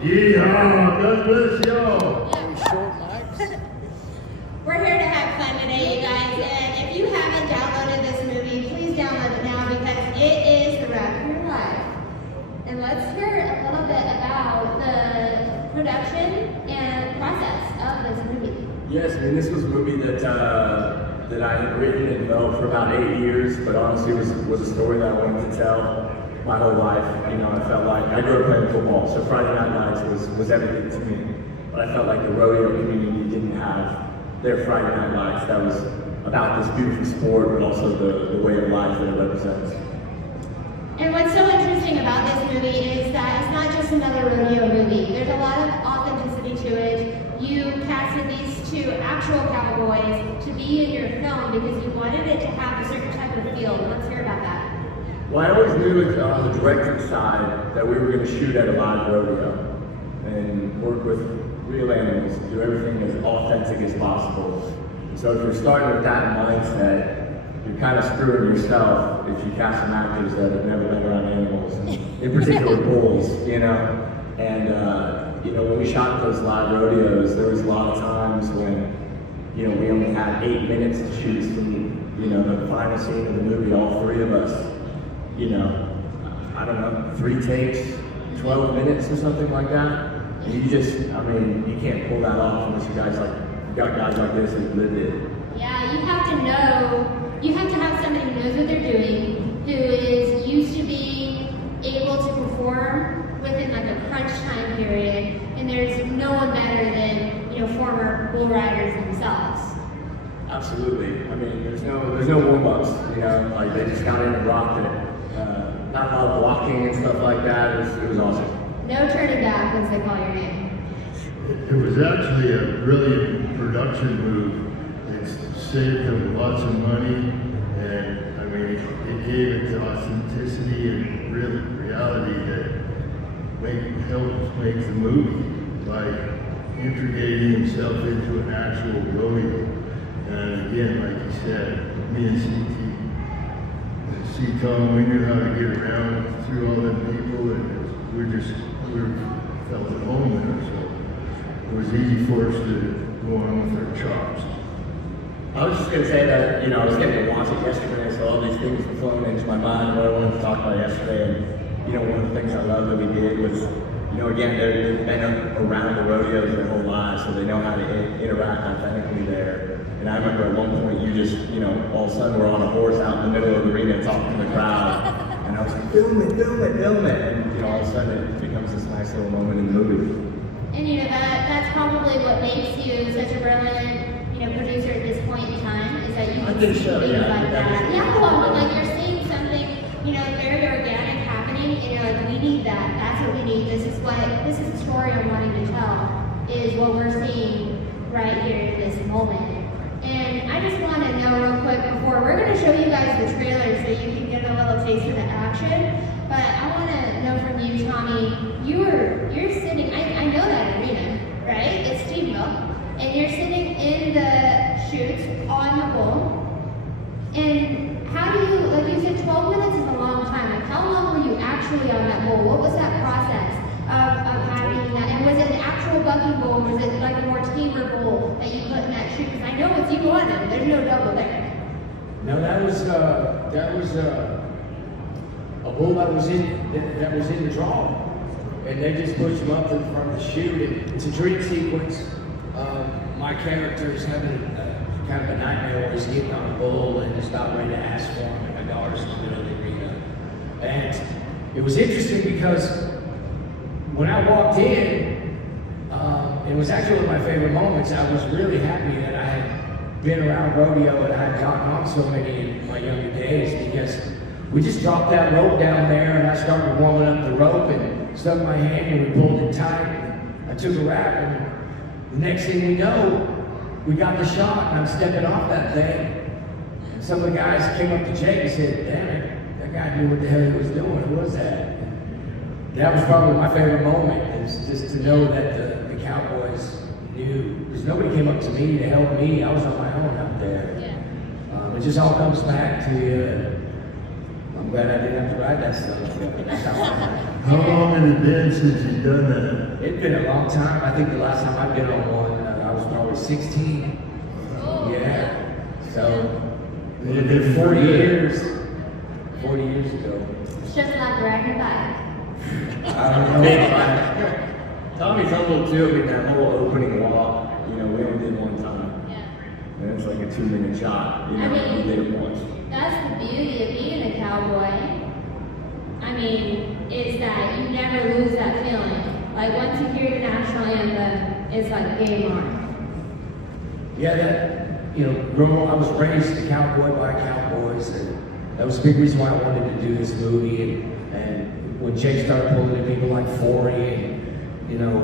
Yeehaw! God bless y'all! We're here to have fun today, you guys, and if you haven't downloaded this movie, please download it now because it is the ride of your life. And let's hear a little bit about the production and process of this movie. Yes, I mean, this was a movie that I had written and developed for about 8 years, but honestly was a story that I wanted to tell my whole life. You know, I felt like I grew up playing football, so Friday Night Lights was everything to me. But I felt like the rodeo community didn't have their Friday Night Lights. That was about this beautiful sport, but also the way of life that it represents. And what's so interesting about this movie is that it's not just another rodeo movie. There's a lot of authenticity to it. You casted these two actual cowboys to be in your film because you wanted it to have a certain type of feel. Let's hear about that. Well, I always knew on the directing side that we were going to shoot at a live rodeo and work with real animals, do everything as authentic as possible. So if you're starting with that mindset, you're kind of screwing yourself if you cast some actors that have never been around animals, in particular bulls, you know? And, you know, when we shot those live rodeos, there was a lot of times when, you know, we only had 8 minutes to choose from, you know, the final scene of the movie, all three of us, you know, I don't know, 3 takes, 12 minutes or something like that. And you just, I mean, you can't pull that off unless you got guys like this who lived it. Yeah, you have to know, you have to have somebody who knows what they're doing, who is used to being able to perform within like a crunch time period, and there's no one better than, you know, former bull riders themselves. Absolutely. I mean, there's no warm-ups, you know, like they just got in and rocked it. Not a lot of blocking and stuff like that. It was awesome. No turning back once they call your name. It was actually a brilliant production move. It saved them lots of money, and I mean, it gave it the authenticity and real reality that helped make the movie by integrating himself into an actual rodeo. And again, like you said, me and Tom, we knew how to get around through all them people, and we felt at home there, so it was easy for us to go on with our chops. I was just going to say that, you know, I was getting to watch it yesterday, so all these things were flowing into my mind, what I wanted to talk about yesterday, and, you know, one of the things I love that we did was, you know, again, they've been around the rodeos their whole lives, so they know how to interact authentically there. And I remember at one point you just, you know, all of a sudden we're on a horse out in the middle of the arena talking to the crowd, and I was like, film it, and, you know, all of a sudden it becomes this nice little moment in the movie. And you know, that's probably what makes you such a brilliant, you know, producer at this point in time, is that you can see things like that. Yeah, well, like you're seeing something, you know, very organic happening, and you're like, we need that. That's what we need. This is the story I'm wanting to tell, is what we're seeing right here in this moment. And I just want to know real quick before, we're going to show you guys the trailer so you can get a little taste of the action, but I want to know from you, Tommy, you're sitting, I know that arena, right? It's Steveville, and you're sitting in the chutes on the bull, and how do you, like you said, 12 minutes is a long time. Like, how long were you actually on that bull? What was that process of having that? And was it an actual bucking bull, or was it like a more tamer bull that you put in that chute? Because I know it's you on it. There's no double there. No, that was a bull that was in the draw, and they just pushed him up to the front of the chute. It's a dream sequence. My character is having kind of a nightmare where he's getting on a bull and just about ready to ask for him, and my daughter's in the middle of the arena. And it was interesting because when I walked in, it was actually one of my favorite moments. I was really happy that I had been around rodeo and I had gotten on so many in my younger days, because we just dropped that rope down there and I started warming up the rope and stuck my hand and we pulled it tight. And I took a wrap, and the next thing we know, we got the shot and I'm stepping off that thing. And some of the guys came up to Jake and said, damn it, that guy knew what the hell he was doing. Who was that? That was probably my favorite moment, is just to know that the Cowboys knew, because nobody came up to me to help me. I was on my own out there. Yeah. It just all comes back to you. I'm glad I didn't have to ride that stuff. How long has it been since you've done that? It's been a long time. I think the last time I've been on one, I was probably 16. Oh. Yeah. So, Yeah, it been 40 years. 40 years ago. It's just like riding a bike. I don't know. Tommy tumbled too in that whole opening walk. You know, we only did one time. Yeah. And it's like a 2-minute shot. You know, I mean, we did it once. That's the beauty of being a cowboy. I mean, is that you never lose that feeling. Like once you hear the national anthem, it's like game on. Yeah, that, you know, growing up, I was raised a cowboy by cowboys, and that was a big reason why I wanted to do this movie. And when Jake started pulling in people like Forrie, and, you know,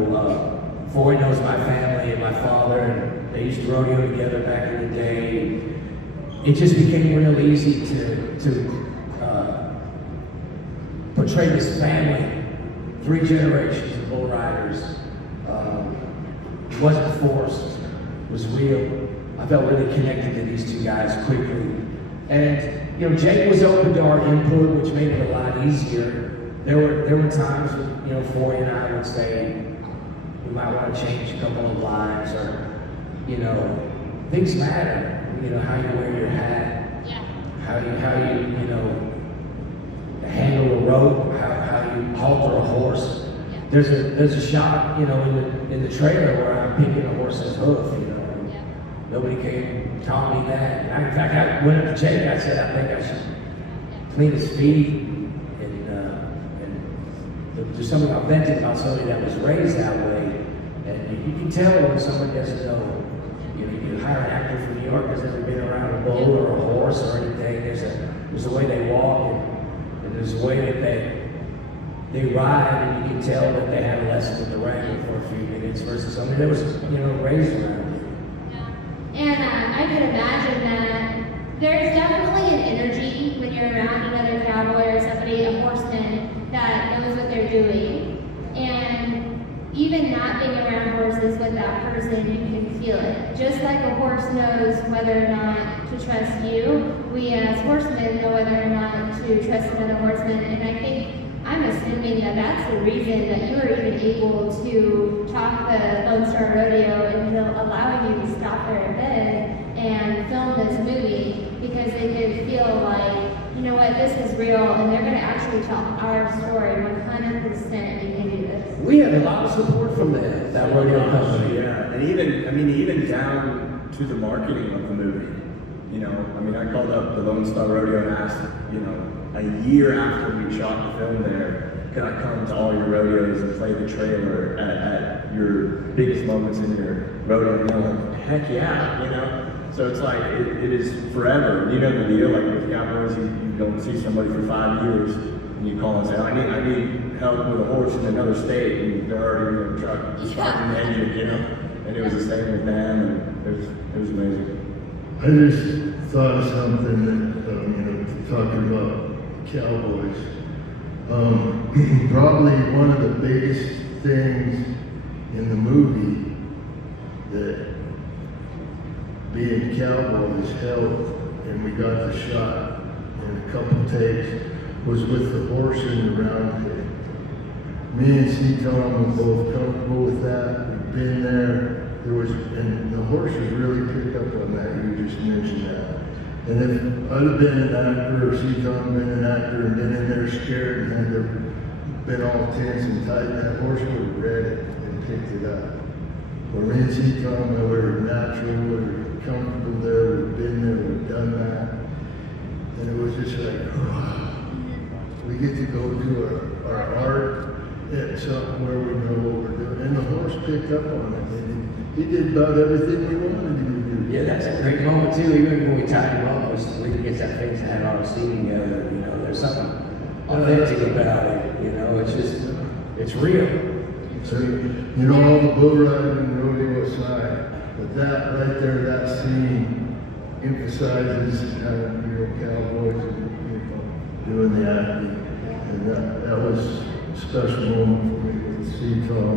Forrie knows my family and my father, and they used to rodeo together back in the day. It just became real easy to portray this family, 3 generations of bull riders. It wasn't forced, it was real. I felt really connected to these 2 guys quickly. And you know, Jake was open to our input, which made it a lot easier. There were times when, you know, Forrie and I would say, we might want to change a couple of lines, or, you know, things matter. You know, how you wear your hat, Yeah. how you handle a rope, how you halter a horse. Yeah. There's a shot, you know, in the trailer where I'm picking a horse's hoof, you know. Yeah. Nobody came taught me that. In fact, I went up to Jake. I said, I think I should clean his feet. And there's something authentic about somebody that was raised that way. And you can tell when somebody doesn't know. You hire an actor from New York that's never been around a bull or a horse or anything. There's a way they walk, and there's a way that they ride, and you can tell that they had a lesson with the wrangler for a few minutes versus somebody that was, you know, raised around it. Yeah. And I can imagine that there's definitely an energy when you're around another cowboy or somebody, a horseman, that knows what they're doing. And even not being around horses with that person, you can feel it. Just like a horse knows whether or not to trust you, we as horsemen know whether or not to trust another horseman. And I think, I'm assuming that that's the reason that you were even able to talk the Lone Star Rodeo into allowing you to stop there in bed and film this movie, because they could feel like, you know what, this is real, and they're going to actually tell our story 100%. We can do this. We had a lot of support from that rodeo company. Yeah, and even down to the marketing of the movie. You know, I mean, I called up the Lone Star Rodeo and asked, you know, a year after we shot the film there, can I come to all your rodeos and play the trailer at your biggest moments in your rodeo? And they're like, heck yeah, you know? So it's like, it is forever. You know the deal, like with cowboys, you don't see somebody for 5 years, and you call and say, I need help with a horse in another state, and they're already in the truck, just starting the engine, you know? And it was the same with them, and it was amazing. I just thought of something that, you know, talking about cowboys. Probably one of the biggest things in the movie that being cowboys helped, and we got the shot in a couple takes, was with the horse in the round pit. Me and C-Tom were both comfortable with that. We've been there. And the horses really picked up on that. You just mentioned that. And if I'd have been an actor, or C-Tom been an actor, and been in there scared, and had to been all tense and tight, that horse would have read it and picked it up. But me and C-Tom, we were natural, we were comfortable there, we've been there, we've done that. And it was just like, oh, we get to go do our art at something where we know what we're doing. And the horse picked up on it. And he did about everything we wanted him to do. Yeah, that's a great moment too. Even when we tied him up, we could get that face and had our scene together. You know, there's something authentic about it. You know, it's just, it's real. So, you know, all the bull riding and rodeo aside, but that right there, that scene emphasizes having real cowboys and, you know, doing the acting. And that was a special moment for me with C-Tom,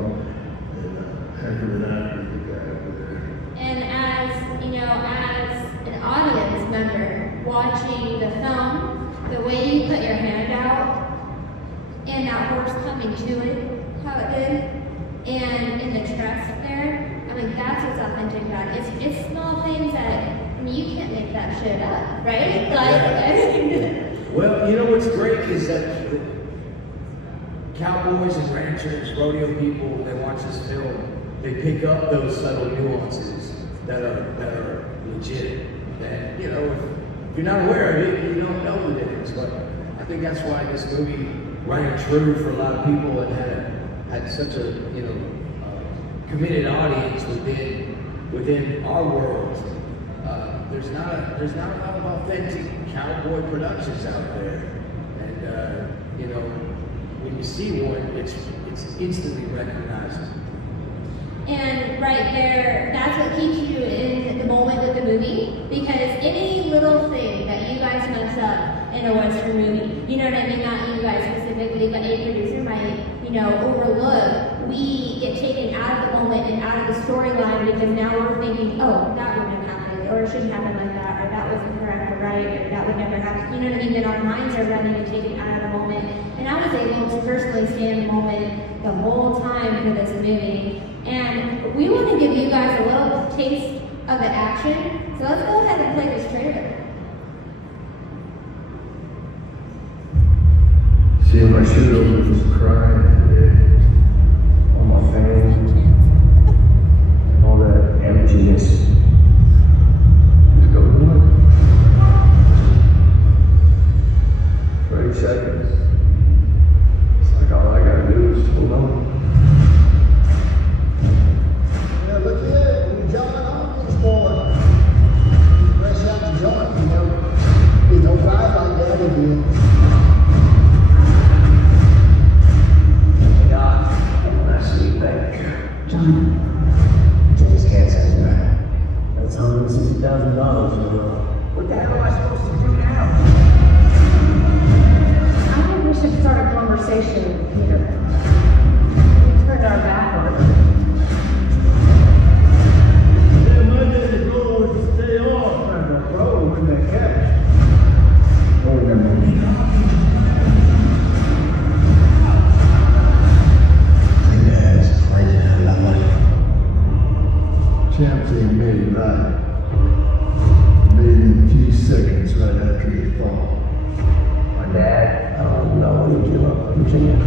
and heck of an actor, the guy over there. And as, you know, as an audience member watching the film, the way you put your hand out and that horse coming to it, how it did, and in the trust there. I mean, that's what's authentic about it. It's small things that, I mean, you can't make that shit up, right? Like, well, you know what's great is that the cowboys and ranchers, rodeo people, they watch this film, they pick up those subtle nuances that are legit. That, you know, if you're not aware of it, you don't know the difference. But I think that's why this movie rang true for a lot of people and had such a, you know, committed audience within our world. There's not a lot of authentic cowboy productions out there, and you know, when you see one, it's instantly recognizable. and right there, that's what keeps you in the moment with the movie, because any little thing that you guys mess up in a Western movie, you know what I mean, not you guys specifically, but a producer might, you know, overlook, we get taken out of the moment and out of the storyline because now we're thinking, oh, that wouldn't have happened, or it shouldn't happen like that, or that wasn't correct or right, or that would never happen. You know what I mean? Then our minds are running and taken out of the moment. And I was able to personally stay in the moment the whole time for this movie. And we want to give you guys a little taste of the action. So let's go ahead and play this trailer. Seeing my shooter was crying today. All my family, all that emptiness. Just go, 30 seconds. It's like all I gotta do is hold on. Yeah, look at it. When you're jumping on this boy, you press out the joint, you know. You don't ride like that again. John. James can't say that. That's $160,000. What the hell am I supposed to do now? I think we should start a conversation, Peter. We turned our back on it. Yeah, my day to go was to stay off. Trying to roll in that cabbage. Oh, remember me. Champs ain't made it right. Made it in a few seconds right after you fall. My dad, I don't know what he do up in Virginia.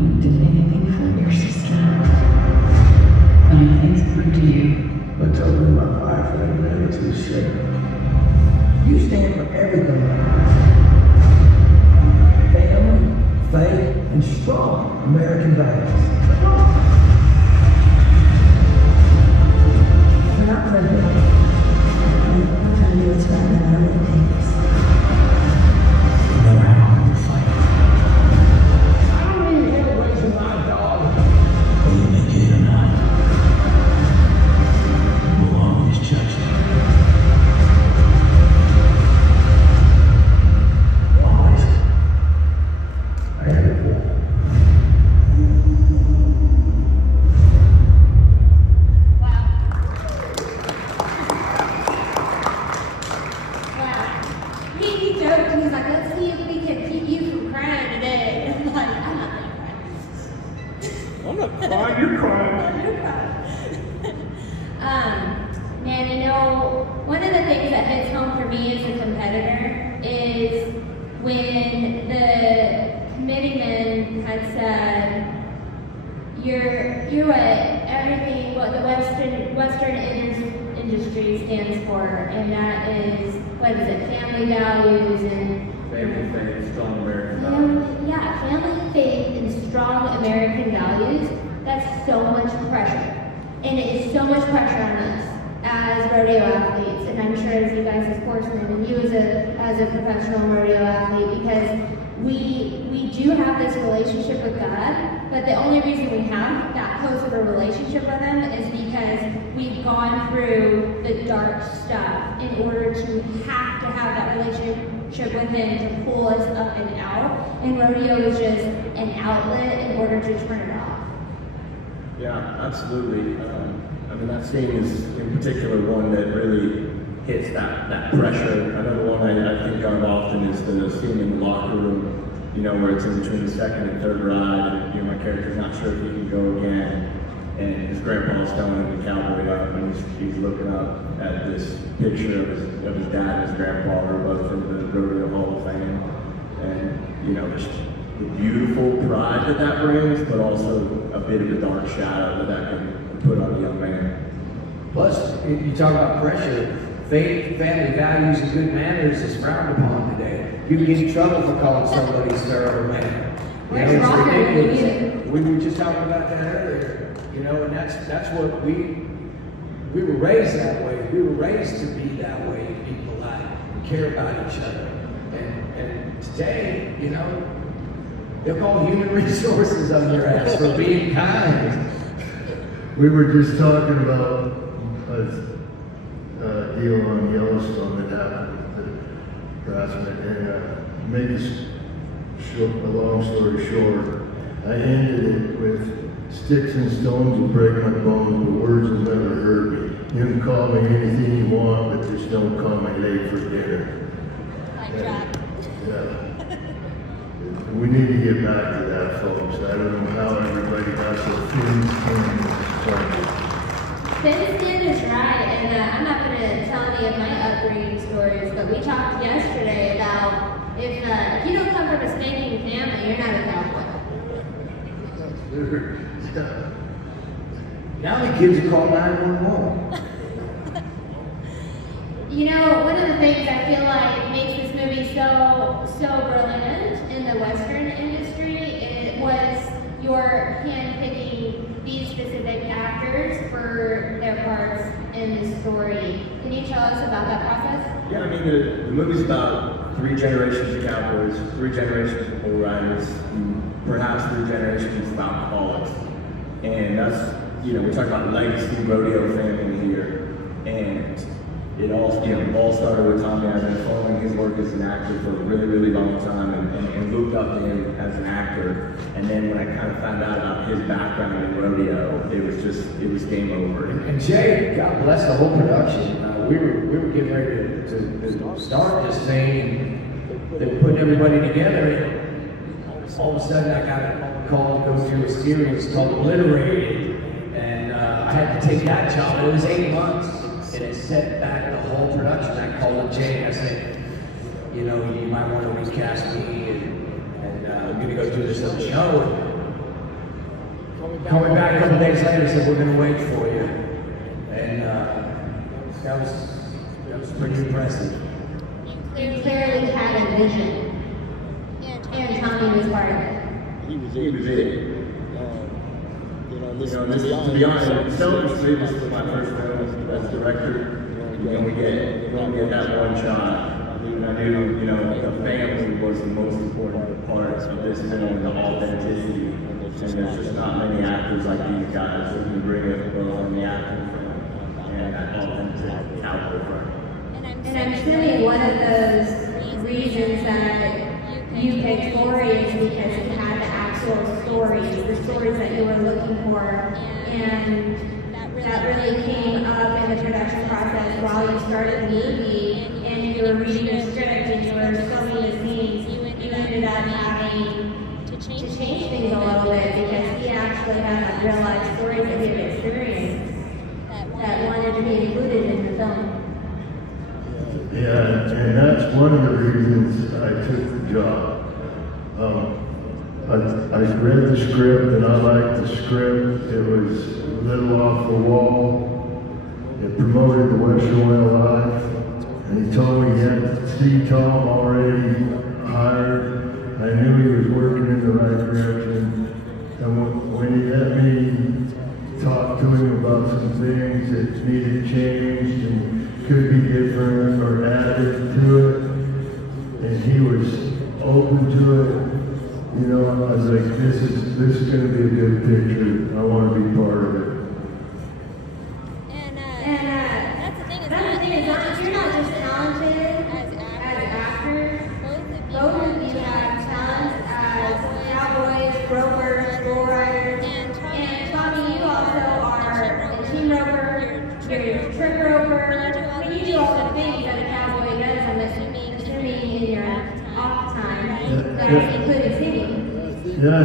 You did anything for your sister. Anything's good to you. But totally my wife ain't ready to shake. You stand for everything. Family, faith, and strong American values. We're not perfect. I'm trying to do what's right no matter what it takes. No matter how hard you fight, I don't need him raising my dog. whether you make it or not, you will always judge it. Always. I had it all. Wow. Wow. He joked and he's like, let's see if we can keep you from crying today. And I'm like, I'm not gonna cry. I'm not crying, you're crying. You're crying. Man, you know, one of the things that hits home for me as a competitor is when the committeeman had said, you're what everything, what the Western industry stands for, and that is, what is it, family values and Family, faith, strong American values. yeah, family, faith, and strong American values. That's so much pressure, and it is so much pressure on us as rodeo athletes, and I'm sure as you guys as sportsmen, and you as a professional rodeo athlete, because we do have this relationship with God, but the only reason we have that close of a relationship with Him is because we've gone through the dark stuff in order to have that relationship with Him to pull us up and out. And rodeo is just an outlet in order to turn it off. Yeah, absolutely. I mean, that scene is in particular one that really hits that pressure. Another one I think of often is the scene in the locker room, you know, where it's in between the second and third ride, and, you know, my character's not sure if he can go again, and his grandpa's telling him the cowboy up, and he's looking up at this picture of his dad and his grandpa, who are both in the Rodeo Hall of Fame, and, you know, just the beautiful pride that brings, but also a bit of a dark shadow that can put on a young man. Plus, you talk about pressure. Faith, family values, and good manners is frowned upon today. You can get in trouble for calling somebody sir or man. You know, it's ridiculous. We were just talking about that earlier. You know, and that's what we were raised that way. We were raised to be that way, to be polite and care about each other. And today, you know, they'll call human resources on your ass for being kind. We were just talking about a deal on Yellowstone that happened with the harassment, and make a long story short, I ended it with sticks and stones will break my bones, but words will never hurt me. You can call me anything you want, but just don't call me late for dinner. Yeah. We need to get back to that, folks. I don't know how everybody got so thin-skinned. Thin skin is right, and I'm not going to tell any of my upbringing stories, but we talked yesterday about if you don't come from a spanking family, you're not a cowboy. Now the kids call 911. You know, one of the things I feel like makes this movie so brilliant in the Western industry, it was your handpicking these specific actors for their parts in the story. Can you tell us about that process? Yeah, I mean, the movie's about 3 generations of cowboys, 3 generations of bull riders, and perhaps 3 generations of alcoholics. And that's, you know, we're talking about legacy rodeo family here. And it all, you know, all started with Tommy. I've been following his work as an actor for a really long time and looked up to him as an actor. And then when I kind of found out about his background in rodeo, it was game over. And Jay, God bless the whole production. We were getting ready to start this thing, and they were putting everybody together. And all of a sudden, I got a call to go through a series called Obliterated, and I had to take that job. It was 8 months, and it set back the whole production. I called up Jay and I said, you know, you might want to recast me, and I'm going to go do this other show. Coming back a couple days later, said we're going to wait for you, and that was pretty impressive. You clearly had a vision, and Tommy was part of it. He was it. To be honest, selfishly, this was my first film as a director. You only get that one shot. And I knew, you know, the family was the most important part of this film, the authenticity. And there's just not many actors like these guys who can bring it both on the acting front and that authentic cowboy front. And I'm assuming one of those reasons that you picked Forrie is because it had the actual stories, the stories that you were looking for, and that really came up in the production process while you started the movie, and you were reading the script and you were filming the scenes. You ended up having to change things a little bit because he actually had real life stories that he had experienced that wanted to be included in the film. Yeah, and that's one of the reasons I took the job. I read the script and I liked the script. It was a little off the wall. It promoted the Western way of life. And he told me he had Steve Tom already hired. I knew he was working in the right direction. And when he let me talk to him about some things that needed changed and could be different or added to it, and he was open to it, you know, I was like, this is going to be a good picture. I want to be part of it. That's the thing is not, you're not just talented as actors. Both of you have talents as cowboys, rovers, bull riders, and Tommy, you also are a team rover, you're a trick rover. You do all the that included singing. Yeah, I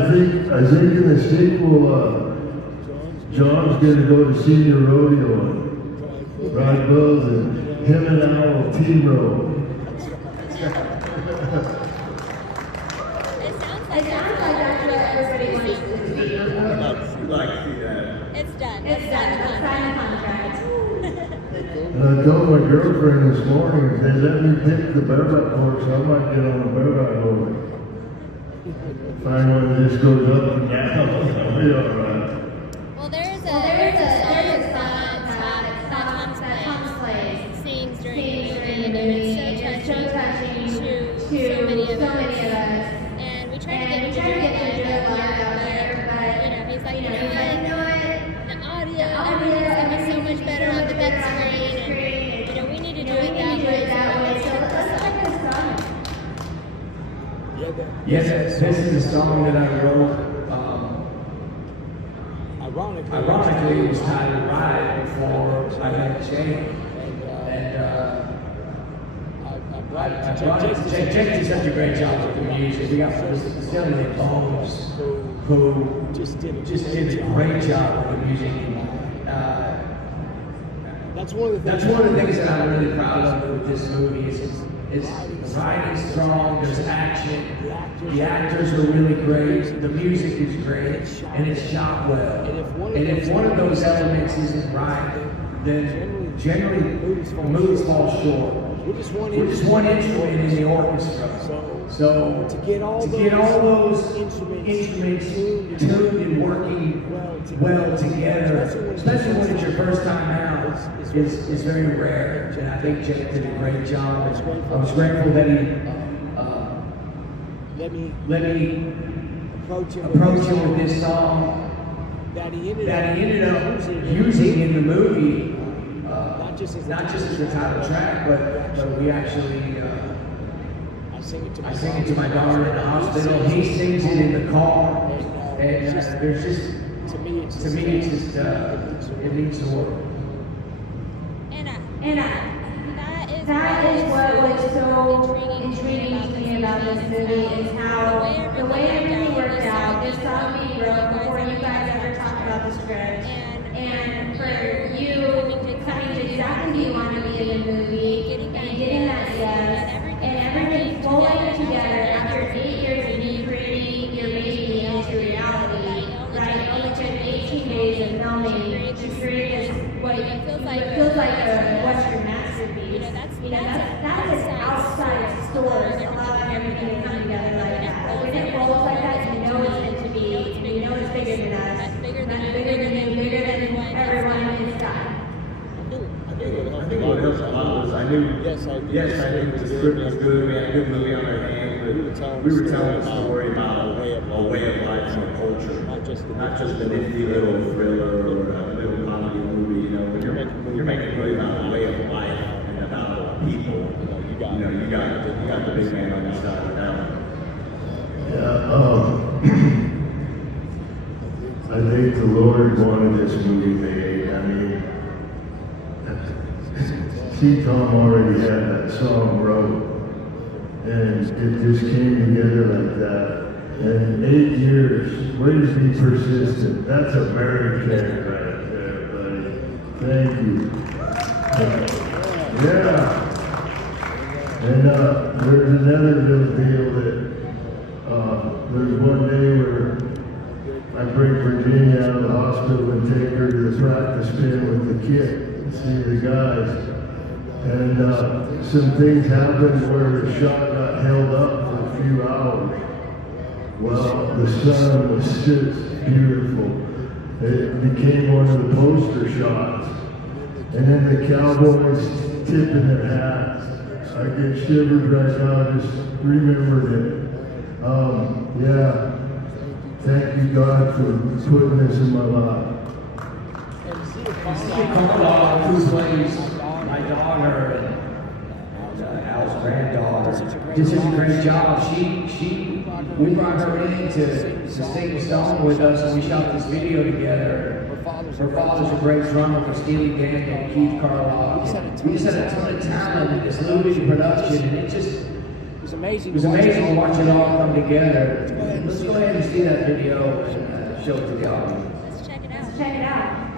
think in the sequel, John's gonna go to senior rodeo and ride bulls, and him and Howell team row. It sounds like that's what everybody wants it to be. I'd like to see that. It's done. It's done. Let's sign the contract. And I told my girlfriend this morning, if they let me pick the bareback horse, I might get on the bareback horse. Find when this goes up and down, I'll be all right. Well, there's a song that Tom plays sings during the movie, and it's so touching to so many of us. And we try to get the joke out there, but he's like, you know what? The audio, everything's gonna be so much better on the big screen, and we need to do it that way. So let's check this song. Yes, this is a song that I wrote. Ironically, it was titled right before I met Jake. And Jake did such a great job with the music. We got this young man, Bones, who just did a great job with the music. That's one of the things that I'm really proud of with this movie is writing strong, there's action, the actors are really great, the music is great, and it's shot well. And if one of those elements isn't right, then generally the movies fall short. We're just one instrument in the orchestra. So to get all those instruments tuned and working well together, especially when it's your first time out, is very rare. And I think Jake did a great job. I was grateful that he let me approach him with this song that he ended up using in the movie. Not just as the title track, but we actually I sing it to my daughter in the hospital. He sings it in the car, and there's just to me it's just it means the world. And that is what was so intriguing to me about this movie is how the way everything worked out. This song being wrote before you guys ever talked about the script, and for you coming to exactly who you want to be in the movie and getting that yes, and everything flowing together after 8 years of you creating your baby into reality. Right? It only took 18 days of filming to create this what feels like a Western masterpiece. That is outside stores allowing everything to come together like that. But when it rolls like that, you know it's meant to be. You know it's bigger than us. That's bigger than everyone inside. I think what helps a lot was I knew the script was good, we had a good movie on our hands, but we were telling a story about a way of life and a culture, not just a nifty little thriller or a little comedy movie. You know, when you're making a movie about a way of life and about people, you got the big man on your side with that one. Yeah, I think the Lord wanted this movie made. I mean, see, Tom already had that song wrote, and it just came together like that. And 8 years, way to be persistent. That's a American right there, buddy. Thank you. Yeah. And there's another little deal that there's one day where I bring Virginia out of the hospital and take her to the practice pin with the kid to see the guys. And some things happened where the shot got held up for a few hours. Well, the sun was just beautiful. It became one of the poster shots. And then the Cowboys tipping their hats. I get shivers right now just remembering it. Yeah. Thank you, God, for putting this in my life. Who plays my daughter and Al's granddaughter, did such a great job. We brought her in to sing the song with us, and we shot this video together. Her father's a great drummer for Sydni Blanchard and Keith Carlisle. We just had a ton of talent in this movie production, and It was amazing to watch it all come together. Let's go ahead and see that video and show it to the audience. Let's check it out. Let's check it out.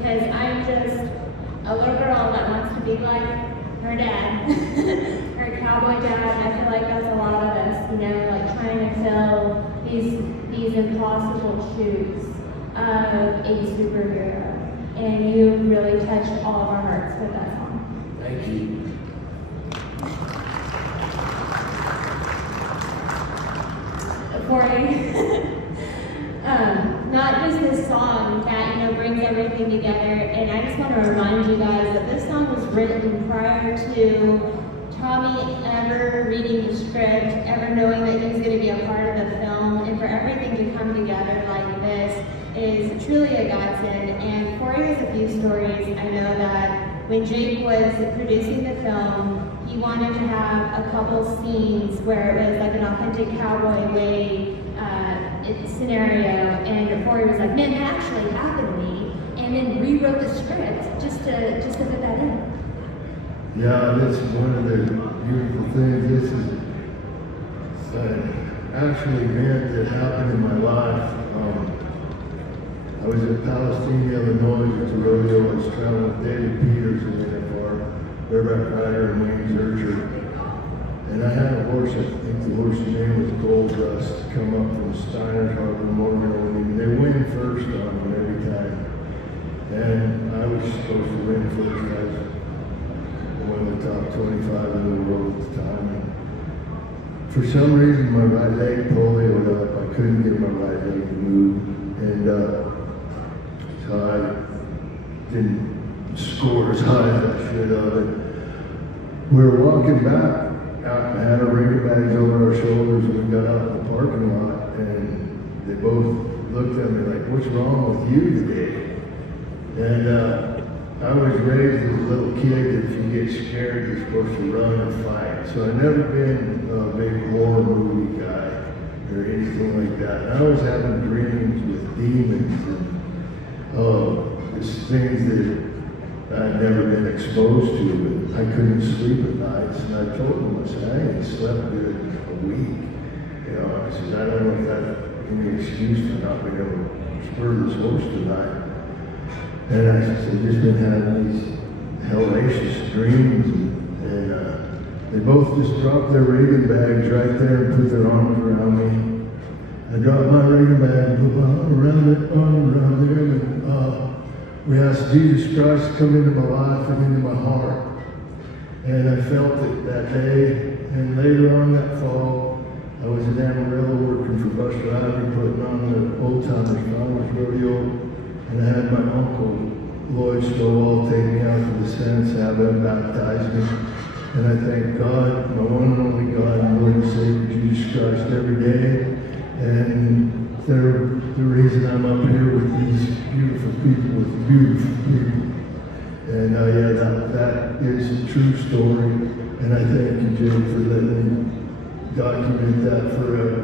because I'm just a little girl that wants to be like her dad, her cowboy dad. I feel like that's a lot of us, you know, like trying to fill these impossible shoes of a superhero. And you really touched all of our hearts with that song. Thank you. Forrie. Not just this song that, you know, brings everything together, and I just want to remind you guys that this song was written prior to Tommy ever reading the script, ever knowing that he was going to be a part of the film, and for everything to come together like this is truly a godsend. And Forrie has a few stories. I know that when Jake was producing the film, he wanted to have a couple scenes where it was like an authentic cowboy way scenario, and Forrie was like, man, that actually happened to me, and then rewrote the script just to put that in. Yeah, that's one of the beautiful things. This is an actual event that happened in my life. I was in Palestine, Illinois at the rodeo. I was traveling with David Peters and NFR, bareback rider, and Wayne Zurcher. And I had a horse, I think the horse's name was Gold Dust, come up from Steiner's Harbor, Morgan, and they win first on them every time. And I was supposed to win first. I was one of the top 25 in the world at the time. And for some reason, my right leg polioed up. I couldn't get my right leg to move. And so I didn't score as high as I should have. And we were walking back. I had our ringer bags over our shoulders, and we got out in the parking lot, and they both looked at me like, what's wrong with you today? And I was raised as a little kid that if you get scared, you're supposed to run and fight. So I've never been a big horror movie guy or anything like that. And I was having dreams with demons and just things that I'd never been exposed to, but I couldn't sleep at nights. And I told him, I said, I ain't slept good in a week. You know, I said, I don't know if that's any excuse for not being able to spur this horse tonight. And I said, just been having these hellacious dreams. And they both just dropped their rigging bags right there and put their arms around me. I dropped my rigging bag and put my arm around them. And we asked Jesus Christ to come into my life and into my heart. And I felt it that day. And later on that fall, I was in Amarillo working for Buster Ivy, putting on the Old Timers Farmers Rodeo. And I had my uncle, Lloyd Stowell, take me out to the San Saba and baptize me. And I thank God, my one and only God, and Lord and Savior, Jesus Christ, every day. And they're the reason I'm up here with these beautiful people, with beautiful people. And yeah, that is a true story. And I thank you, Jake, for letting me document that forever.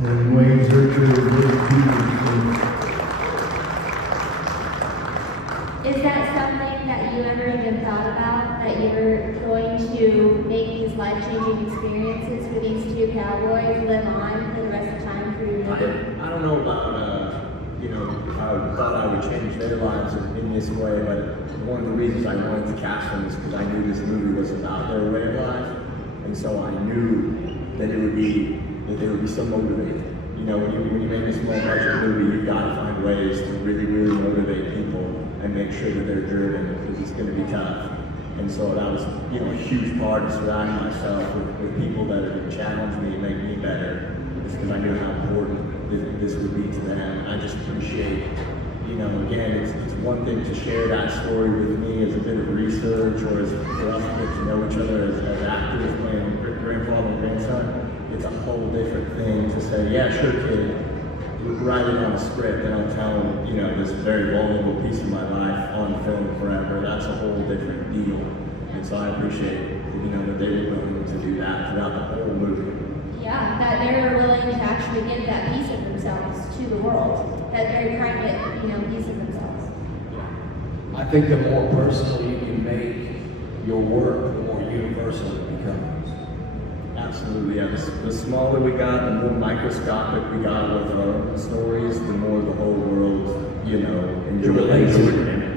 And Wayne Zurcher and David Peters. Is that something that you ever even thought about, that you're going to make these life-changing experiences for these two cowboys live on for the rest of the time for your life? I don't know about, you know, I thought I would change their lives in this way, but one of the reasons I wanted to cast them is because I knew this movie was about their way of life, and so I knew that they would be so motivated. You know, when you make a small budget movie, you've got to find ways to really, really motivate people and make sure that they're driven, because it's going to be tough. And so that was, you know, a huge part of surrounding myself with people that would challenge me and make me better, because I knew how important this would be to them. I just appreciate, you know, again, it's one thing to share that story with me as a bit of research, or as for us to get to know each other as actors playing grandfather and grandson. It's a whole different thing to say, yeah, sure, kid, write it on a script, and I'll tell them, you know, this very vulnerable piece of my life on film forever. That's a whole different deal. And so I appreciate, you know, that they were willing to do that throughout the whole movie. Yeah, that they were willing to actually give that piece of themselves to the world, that very private, you know, piece of themselves. I think the more personal you can make your work, the more universal it becomes. Absolutely, yeah. The smaller we got, the more microscopic we got with our own stories, the more the whole world, you know, enjoyed it.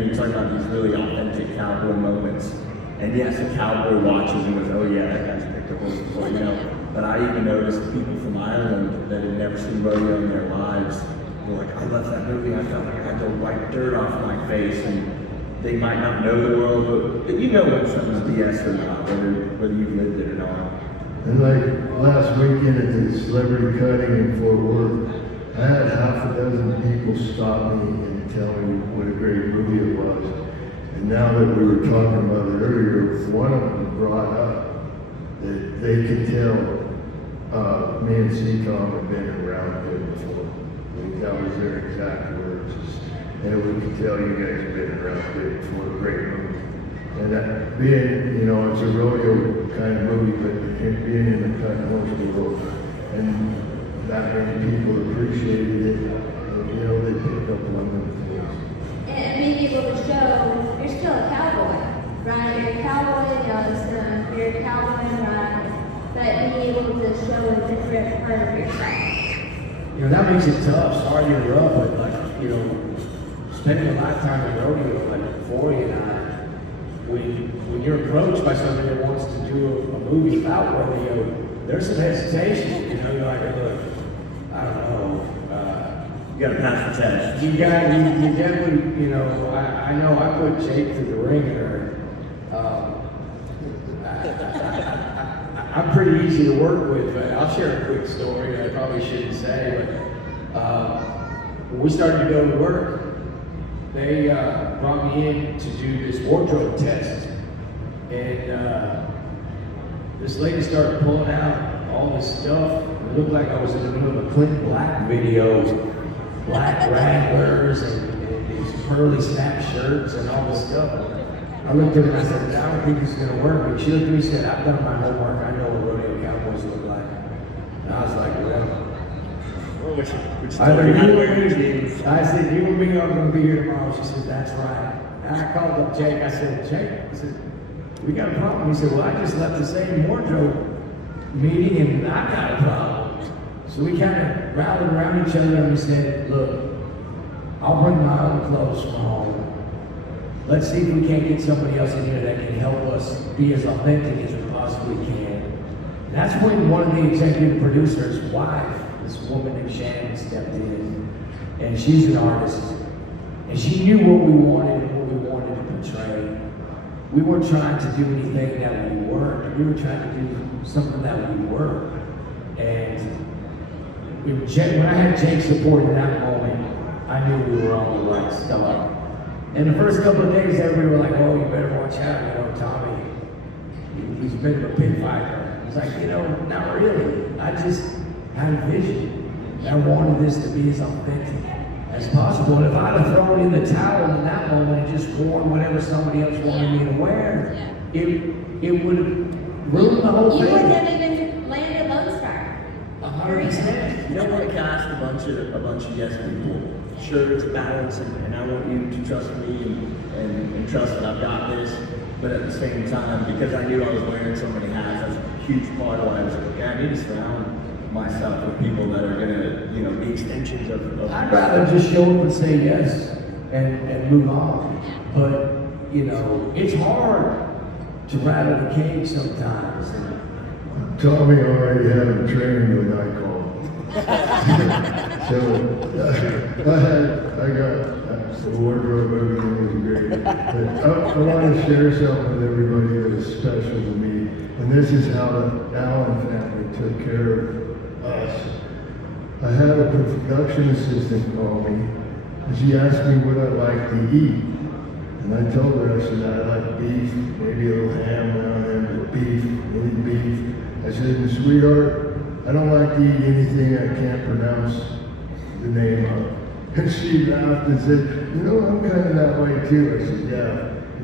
you're talking about these really authentic cowboy moments. And yes, a cowboy watches and goes, oh yeah, that guy's picked a horse before, you know. But I even noticed people from Ireland that had never seen rodeo in their lives were like, I love that movie. I felt like I had to wipe dirt off my face. And they might not know the world, but you know when something's BS or not, whether you've lived it or not. And like last weekend at the celebrity cutting in Fort Worth, I had half a dozen people stop me and tell me what a great movie it was. And now that we were talking about it earlier, one of them brought up that they could tell me and C-Tom had been around it before. I think that was their exact words. And we could tell you guys have been around it before. A great movie. And that being, you know, it's a rodeo kind of movie, but it being in the cut horse world, and that many people appreciated it, and, you know, they picked up on them things. And being able to show you're still a cowboy, right? You're a cowboy, you're a cowboy, right? But being able to show a different part of yourself. You know, that makes it tough. Sorry to interrupt, but like, you know, spending a lifetime in rodeo, like Forrie and I, when you're approached by somebody that wants to do a movie about rodeo, there's some hesitation. You know, you're like, look, I don't know. You gotta pass the test. You definitely, you know, I know I put Jake through the ringer. I'm pretty easy to work with, but I'll share a quick story that I probably shouldn't say, but when we started to go to work, they brought me in to do this wardrobe test. And this lady started pulling out all this stuff. It looked like I was in the middle of a Clint Black video, black Wranglers and these pearly snap shirts and all this stuff. I looked at her and I said, I don't think this is gonna work. And she looked at me and said, I've done my homework. I know what rodeo cowboys look like. And I was like, well, either you or me. I said, you or me are gonna be here tomorrow. She said, that's right. And I called up Jake. I said, Jake, I said, we got a problem. He said, well, I just left the same wardrobe meeting and I got a problem. So we kind of rallied around each other and we said, look, I'll bring my own clothes from home. Let's see if we can't get somebody else in here that can help us be as authentic as we possibly can. And that's when one of the executive producers' wife, this woman named Shannon, stepped in. And she's an artist. And she knew what we wanted and what we wanted to portray. We weren't trying to do anything that we weren't. We were trying to do something that we were. And when I had Jake support in that moment, I knew we were on the right stuff. And the first couple of days, everybody were like, oh, you better watch out, you know, Tommy. He's a bit of a pit fighter. I was like, you know, not really. I just had a vision. I wanted this to be as authentic as possible. And if I'd have thrown in the towel in that moment and just worn whatever somebody else wanted me to wear, it would have ruined the whole thing. You wouldn't have even landed Lone Star. 100%. You don't want to cast a bunch of yes people. Sure, it's a balance, and I want you to trust me and trust that I've got this. But at the same time, because I knew I was wearing so many hats, that's a huge part of why I was like, okay, I need to surround myself with people that are gonna, you know, be extensions of I'd rather just show up and say yes and move on. But, you know, it's hard to rattle the cage sometimes. Tommy already had him trained when I called. So I got the wardrobe, everything was great. But I want to share something with everybody that is special to me. And this is how the Allyn family took care of us. I had a production assistant call me, and she asked me what I like to eat. And I told her, I said, I like beef, maybe a little ham around there, but beef, really beef. I said, sweetheart, I don't like to eat anything I can't pronounce the name of. And she laughed and said, you know, I'm kind of that way too. I said, yeah,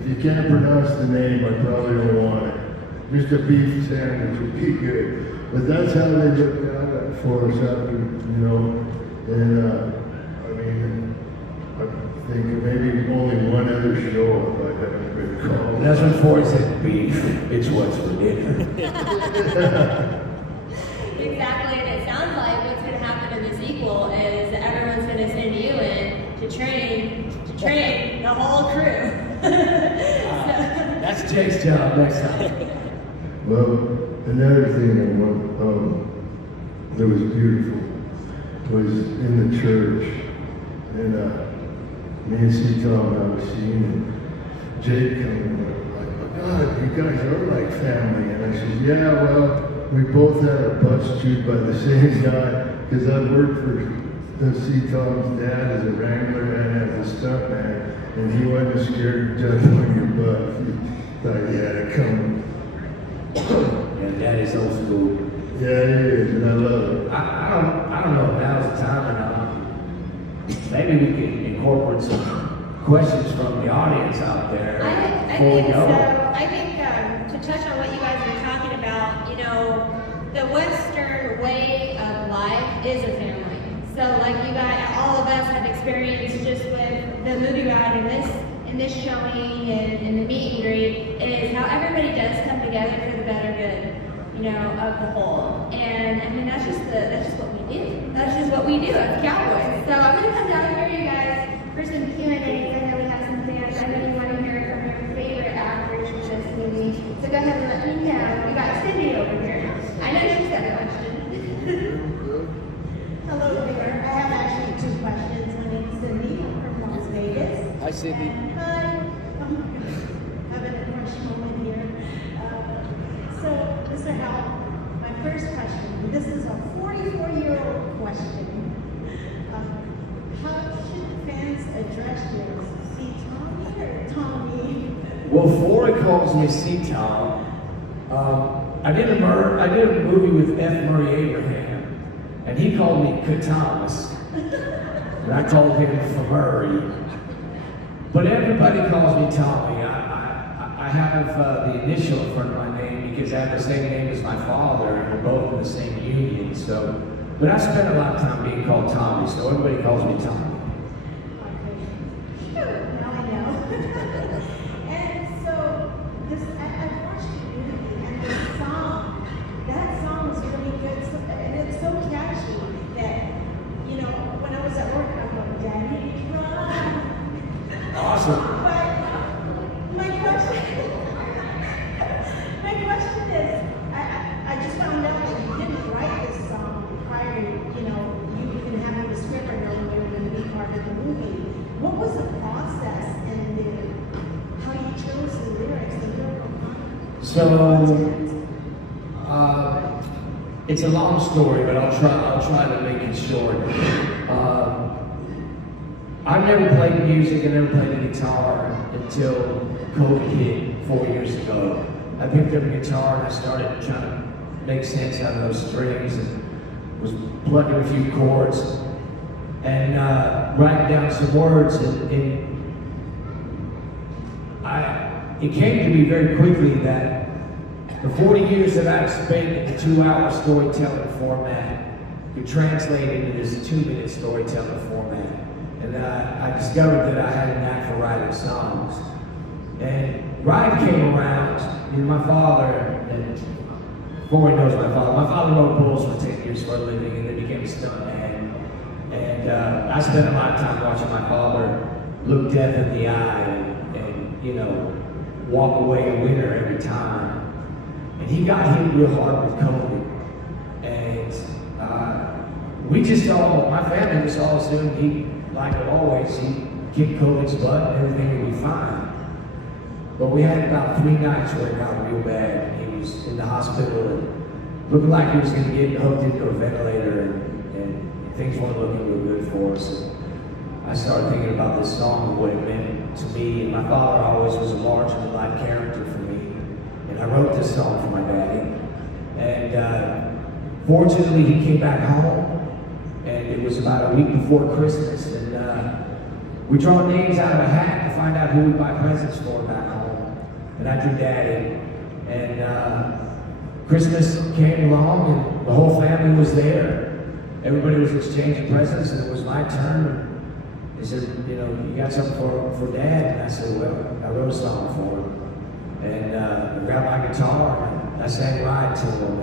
if you can't pronounce the name, I probably don't want it. Just a beef sandwich would be good. But that's how they looked out for us after, you know. And I mean, I think maybe only one other show if I'd ever been called. And that's when Forrie said, beef, it's what's for dinner. Exactly, and it sounds like what's going to happen in the sequel is everyone's going to send you in to train train the whole crew. That's Jake's job next time. Well, another thing I want, that was beautiful was in the church, and me and C. Tom I was seeing, and Jake coming up, like, oh God, you guys are like family. And I said, yeah, well, we both had our butts chewed by the same guy, because I worked for C. Tom's dad as a wrangler and as a stuntman, and he wasn't scared to jump on your butt. He thought you had it coming. Yeah, Daddy's old school. Yeah, he is, and I love it. I don't know if now's the time or not. Maybe we could incorporate some questions from the audience out there I before we think go. so. I think to touch on what you guys were talking about, you know, the Western way of life is a family. So like you guys, all of us have experienced just with the movie ride and this showing and the meet and greet is how everybody does come together for the better good, you know, of the whole. And I mean that's just what we do. That's just what we do as cowboys. So I'm gonna come down here, you guys, for some Q&A. I know we have some fans. I know you want to hear from your favorite actors for this movie. So go ahead and let me know. We got Sydney over here. I know she's got a question. Hello there. I have actually 2 questions. My name is Sydney. I'm from Las Vegas. Hi, Sydney. And hi. I'm having a fresh moment here. So, Mr. Howell, my first question. This is a 44-year-old question. How should fans address you? See Tommy or Tommy? Well, Forrie calls me C. Tom. I did a movie with F. Murray Abraham, and he called me Thomas, and I called him Forrie. But everybody calls me Tommy. I have the initial in front of my name because I have the same name as my father, and we're both in the same union. So, but I spent a lot of time being called Tommy, so everybody calls me Tommy. Now I know. And so, I've watched the movie, and the song, that song is really good, and it's so catchy that, you know, when I was at work, I'm going, Daddy, run. Awesome. But my question is, I just found out that you didn't write this song prior to, you know, you even having the script or knowing you were going to be part of the movie. What was the process and how you chose the lyrics, the lyrical content? So, it's a long story, but I'll try to make it short. I've never played music, I never played the guitar until COVID hit 4 years ago. I picked up a guitar and I started trying to make sense out of those strings and was plugging a few chords and writing down some words and it came to me very quickly that the 40 years that I've spent in the 2-hour storytelling format could translate into this 2-minute storytelling format. And I discovered that I had a knack for writing songs. And writing came around, and my father, and Forrie knows my father. My father rode bulls for 10 years for a living and then became a stuntman. And I spent a lot of time watching my father look death in the eye and you know, walk away a winner every time. And he got hit real hard with COVID. And we just all, my family just all assumed he, like always, he kicked COVID's butt and everything would be fine. But we had about 3 nights where it got real bad. He was in the hospital and looked like he was going to get hooked into a ventilator and things weren't looking real good for us. And I started thinking about this song and what it meant to me. And my father always was a larger-than-life character for me. And I wrote this song for my daddy. And fortunately, he came back home. And it was about a week before Christmas. And we draw names out of a hat to find out who we buy presents for back home. And I drew Daddy. And Christmas came along and the whole family was there. Everybody was exchanging presents and it was my turn. They said, you know, you got something for Dad? And I said, well, I wrote a song for him. And I grabbed my guitar and I sang Ride to him.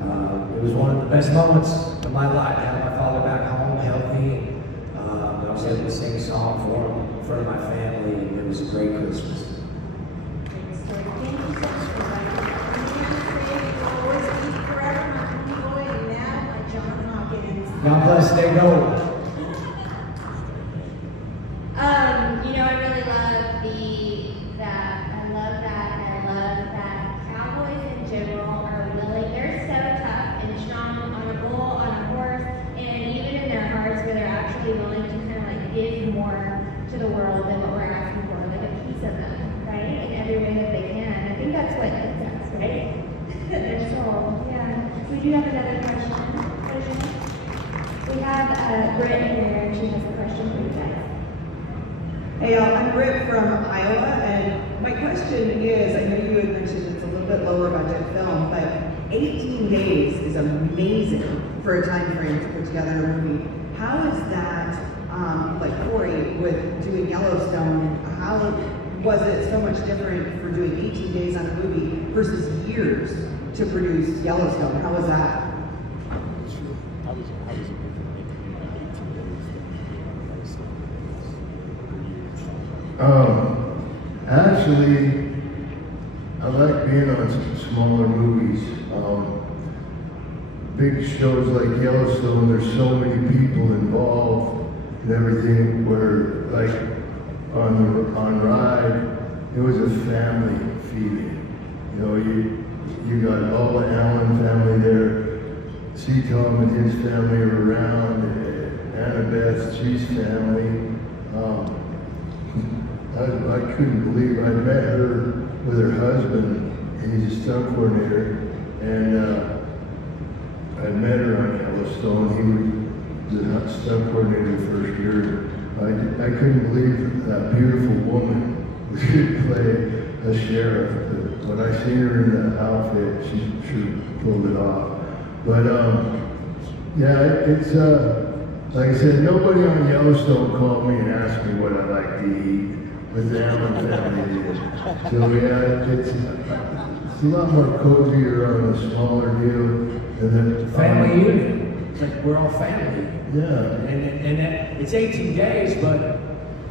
And it was one of the best moments of my life. I had my father back home healthy. And I was able to sing a song for him in front this great Christmas. Great story. Thank you so much for that. You'll always be forever my honey boy, and now my John Hawkins. God bless, stay gold. I really love that, and I love that cowboys in general are willing. They're so tough and strong on a bull, on a horse, and even in their hearts, where they're actually willing to kind of like give more to the world than what we're asking for, like a piece of them, right? In every way that they can. I think that's what it does, right? Their soul. Yeah. We do have another question. We have Britt here, and she has a question for you guys. Hey y'all, I'm Britt from Iowa, and my question is, I know you had mentioned it's a little bit lower budget film, but 18 days is amazing for a time frame to put together a movie. How is that, like Forrie with doing Yellowstone, how was it so much different for doing 18 days on a movie versus years to produce Yellowstone? How was that? Actually, I like being on smaller movies. Big shows like Yellowstone, there's so many people involved and everything, where like on Ride, it was a family feeling. You got all the Allyn family there, C. Tom and his family are around, Annabeth, she's family. I couldn't believe I met her with her husband. He's a stunt coordinator, and I met her on Yellowstone. He was the stunt coordinator the first year. I couldn't believe that beautiful woman could play a sheriff. But when I seen her in that outfit, she sure pulled it off. But yeah, it's like I said, nobody on Yellowstone called me and asked me what I like to eat. With the Allyn family did. So yeah, it's a lot more cozier on a smaller deal. And then Family unit. It's like we're all family. Yeah. And it's 18 days, but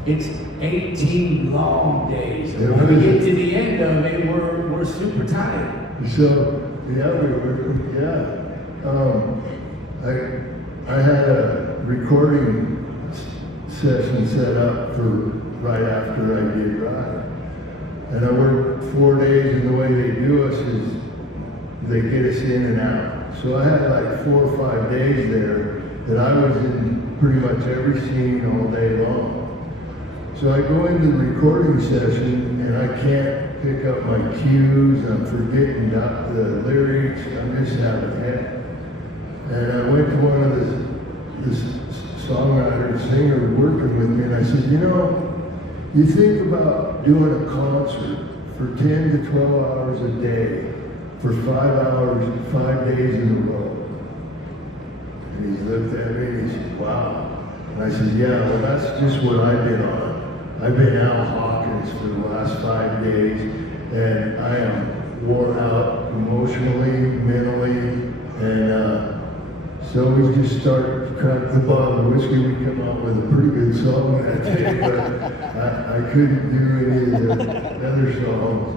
it's 18 long days. And when we get to the end of it, we're super tired. So yeah, we were I had a recording session set up for right after I did Ride. And I worked 4 days, and the way they do us is they get us in and out. So I had like 4 or 5 days there that I was in pretty much every scene all day long. So I go into the recording session and I can't pick up my cues, I'm forgetting the lyrics, I'm just having heck. And I went to one of the songwriter and singer working with me, and I said, you think about doing a concert for 10 to 12 hours a day for 5 hours, 5 days in a row. And he looked at me and he said, wow. And I said, yeah, well, that's just what I've been on. I've been Al Hawkins for the last 5 days, and I am wore out emotionally, mentally, and so we just started to crack the bottle of whiskey. We come out with a pretty good song that day, but I couldn't do any of the other songs.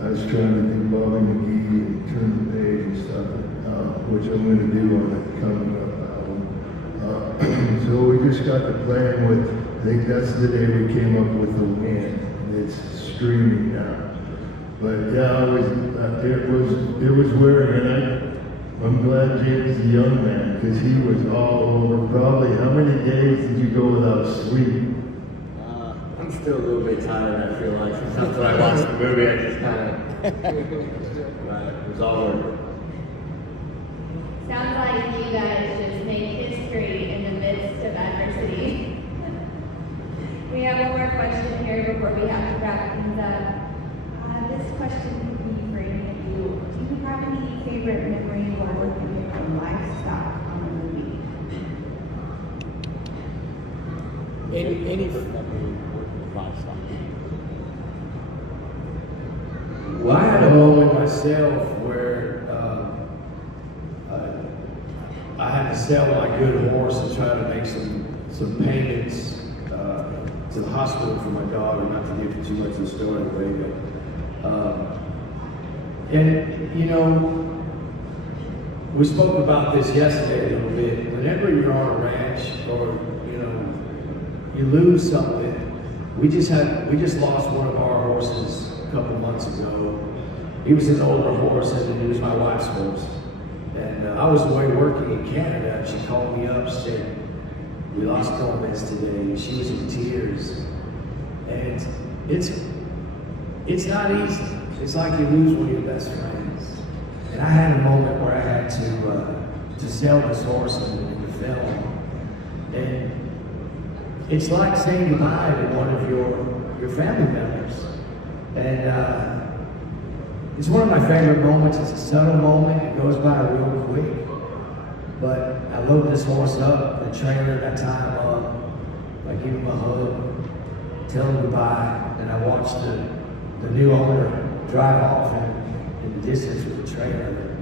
I was trying to do Bobby McGee and Turn the Page and stuff, which I'm going to do on the coming up album. So we just got to playing with, I think that's the day we came up with The Wind. It's streaming now. But yeah, it was wearing, and I'm glad Jake's a young man, because he was all over. Probably, how many days did you go without sleep? I'm still a little bit tired, I feel like. Sometimes when I watch the movie, I just kind of, it was all over. Sounds like you guys just made history in the midst of adversity. We have one more question here before we have to wrap things up. This question could be for any of you. Do you have any favorite memory while working with the livestock on the movie? Any Well, I had a moment myself where I had to sell my good horse and try to make some payments to the hospital for my daughter, not to get too much of the story away, but and you know, we spoke about this yesterday a little bit. Whenever you're on a ranch or you know you lose something, we just lost one of our horses a couple months ago. He was an older horse and he was my wife's horse. And I was away working in Canada and she called me up, she said, "We lost Gomez today." And she was in tears. And it's not easy. It's like you lose one of your best friends. And I had a moment where I had to sell this horse in the film. And it's like saying goodbye to one of your family members. And it's one of my favorite moments. It's a subtle moment. It goes by real quick. But I loaded this horse up, the trailer, got tied him up. I give him a hug, tell him goodbye, and I watched the new owner drive off in the distance with the trailer.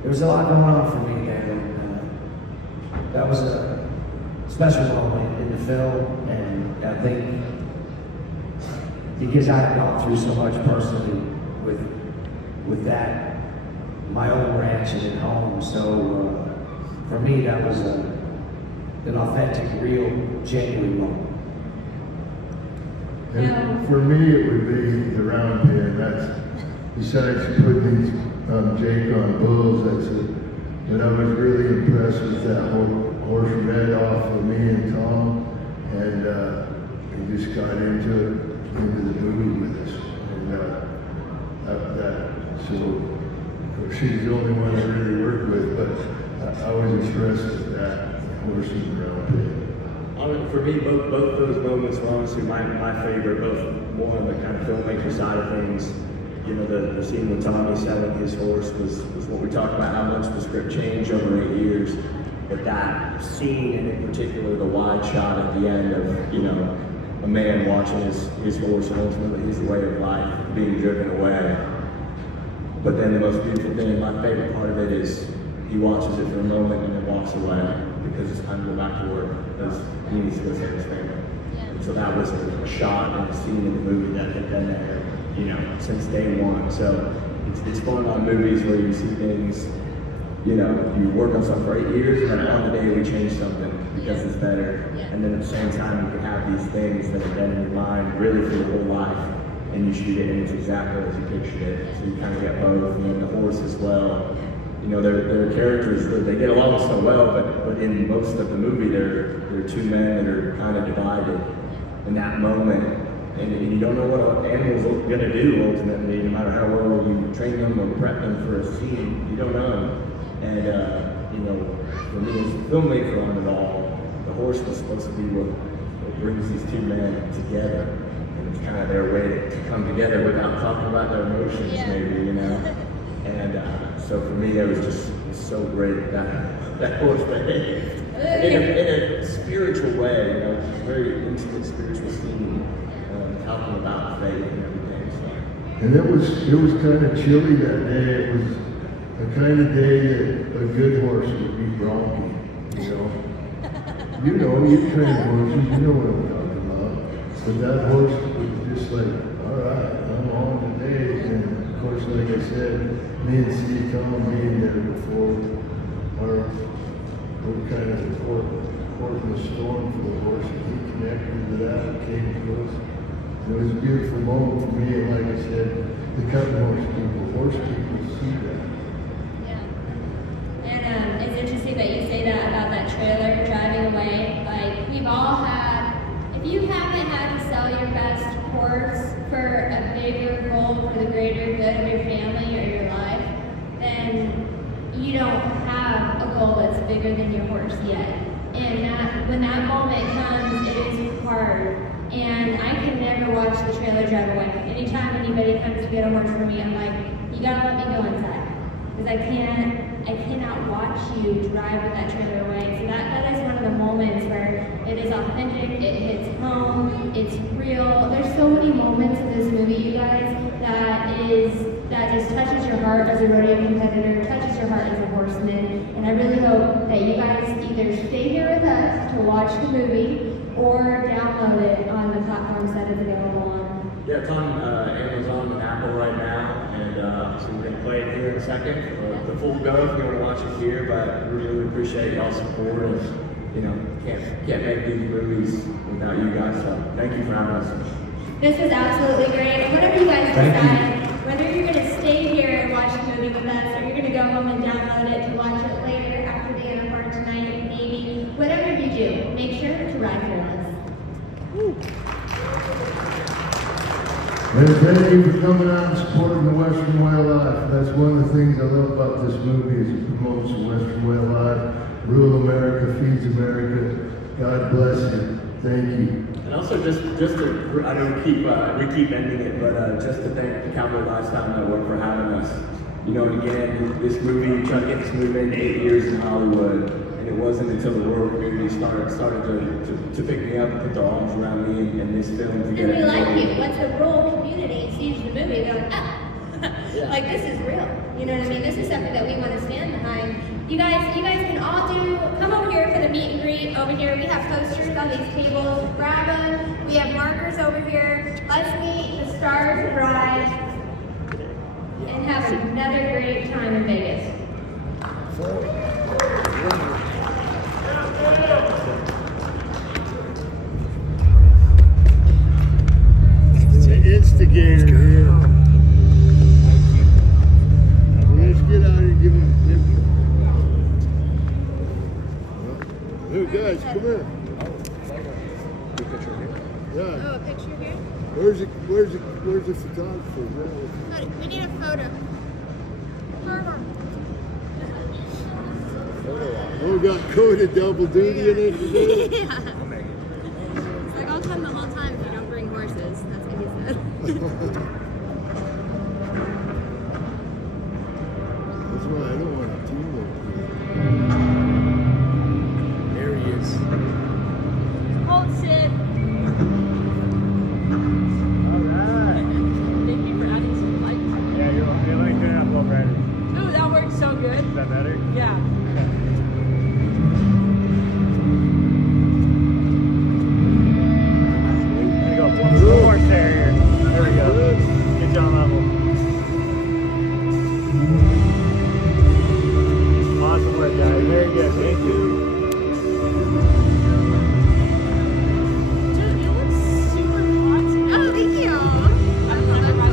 There was a lot going on for me there, and that was a special moment in the film, and I think because I had gone through so much personally with that, my own ranch and at home, so for me that was an authentic, real, genuine moment. And for me, it would be the round pen. That's, besides putting these Jake on bulls, that's it. But I was really impressed with that horse Red off of me and Tom, and he just got into the movie with us. And so she's the only one I really worked with, but I was impressed with that horse in the round pen. For me, both those moments were honestly my favorite, both more on the kind of filmmaker side of things. You know, the scene with Tommy selling his horse was what we talked about, how much the script changed over 8 years. But that scene, and in particular the wide shot at the end of, you know, a man watching his horse and ultimately his way of life being driven away. But then the most beautiful thing, my favorite part of it is he watches it for a moment and then walks away because it's time to go back to work. Because he needs to go save his family. And so that was a shot and a scene in the movie that had been there, you know, since day one. So it's fun on movies where you see things, you know, you work on something for 8 years and then on the day we change something because it's better. And then at the same time you can have these things that have been in your mind really for your whole life and you shoot it and it's exactly as you pictured it. So you kind of get both, and then the horse as well. You know, they're characters that they get along so well, but in most of the movie, they're two men that are kind of divided in that moment, and you don't know what an animal's going to do ultimately, no matter how well you train them or prep them for a scene, you don't know. And you know, for me as a filmmaker on it all, the horse was supposed to be what brings these two men together, and it's kind of their way to come together without talking about their emotions, maybe, you know. And so for me, it was just so great that horse behaved in a spiritual way, you know, very intimate spiritual scene, talking about faith and everything. So. And it was kind of chilly that day. It was the kind of day that a good horse would be bronky, you know. You train horses, you know what I'm talking about. But that horse was just like, all right, I'm on today. And of course, like I said, me and Steve Tom being there before, we're kind of the court in the storm for the horse, and he connected to that and came to us. It was a beautiful moment for me, and like I said, the cutting horse people see that. Yeah. And it's interesting that you say that about that trailer driving away. Like, we've all had, if you haven't had to sell your best horse for a bigger goal, for the greater good of your family or your life, then you don't have a goal that's bigger than your horse yet. And when that moment comes, it is hard. And I can never watch the trailer drive away. Anytime anybody comes to get a horse from me, I'm like, you gotta let me go inside. Because I cannot watch you drive with that trailer away. So that is one of the moments where it is authentic, it hits home, it's real. There's so many moments in this movie, you guys, that just touches your heart as a rodeo competitor, touches your heart as a horseman. And I really hope that you guys either stay here with us to watch the movie, or download it on the platforms that it's available on? Yeah, it's on Amazon and Apple right now, and so we're going to play it here in a second. The full go if you want to watch it here, but we really appreciate y'all's support, and can't make these movies without you guys, so thank you for having us. This was absolutely great. And whatever you guys decide, whether you're going to stay here and watch the movie with us, or you're going to go home and download it to watch it later after the NFL tonight, maybe, whatever you do, make sure to ride for us. And thank you for coming out and supporting the Western Way of Life. That's one of the things I love about this movie is it promotes the Western Way of Life. Rule America, feeds America. God bless you. Thank you. And also just to, I know we keep ending it, but just to thank the Cowboy Lifestyle Network for having us. You know, and again, this movie, Chuck gets this movie in 8 years in Hollywood, and it wasn't until the world community started to pick me up and put their arms around me and this film And together. we like it. Once the rural community sees the movie, they're like, oh, like this is real. You know what I mean? This is something that we want to stand behind. You guys can all come over here for the meet and greet. Over here, we have posters on these tables. Grab them. We have markers over here. Let's meet the stars of Ride and have another great time in Vegas. It's an instigator here. Let's get out here and give him a picture. Hey guys, come here. Yeah. Oh, a picture here? Where's the photographer? We need a photo. Oh, we got coded double duty in it today. Yeah. It's like, I'll come the whole time if you don't bring horses. That's what he said. That's why I don't want a teamwork. There he is. Hold Sid. Thank you for adding some lights. Yeah, you like that up already. Oh, that works so good. Is that better? Yeah.